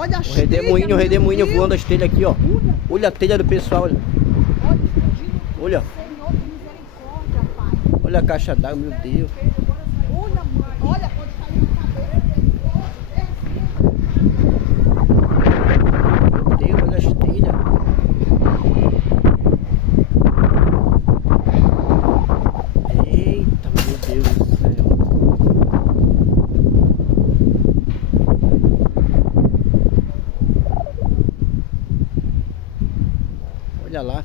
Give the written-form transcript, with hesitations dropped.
Olha a O telha, redemoinho, meu Deus. voando as telhas aqui, ó. Olha. Olha a telha do pessoal, olha. Olha, explodindo. Olha. Senhor, que misericórdia, Pai. Olha a caixa d'água, meu Deus. Olha, mãe. Olha, pode cair na cabeça dele. Meu Deus, olha as telhas. Eita, meu Deus do céu. Olha lá.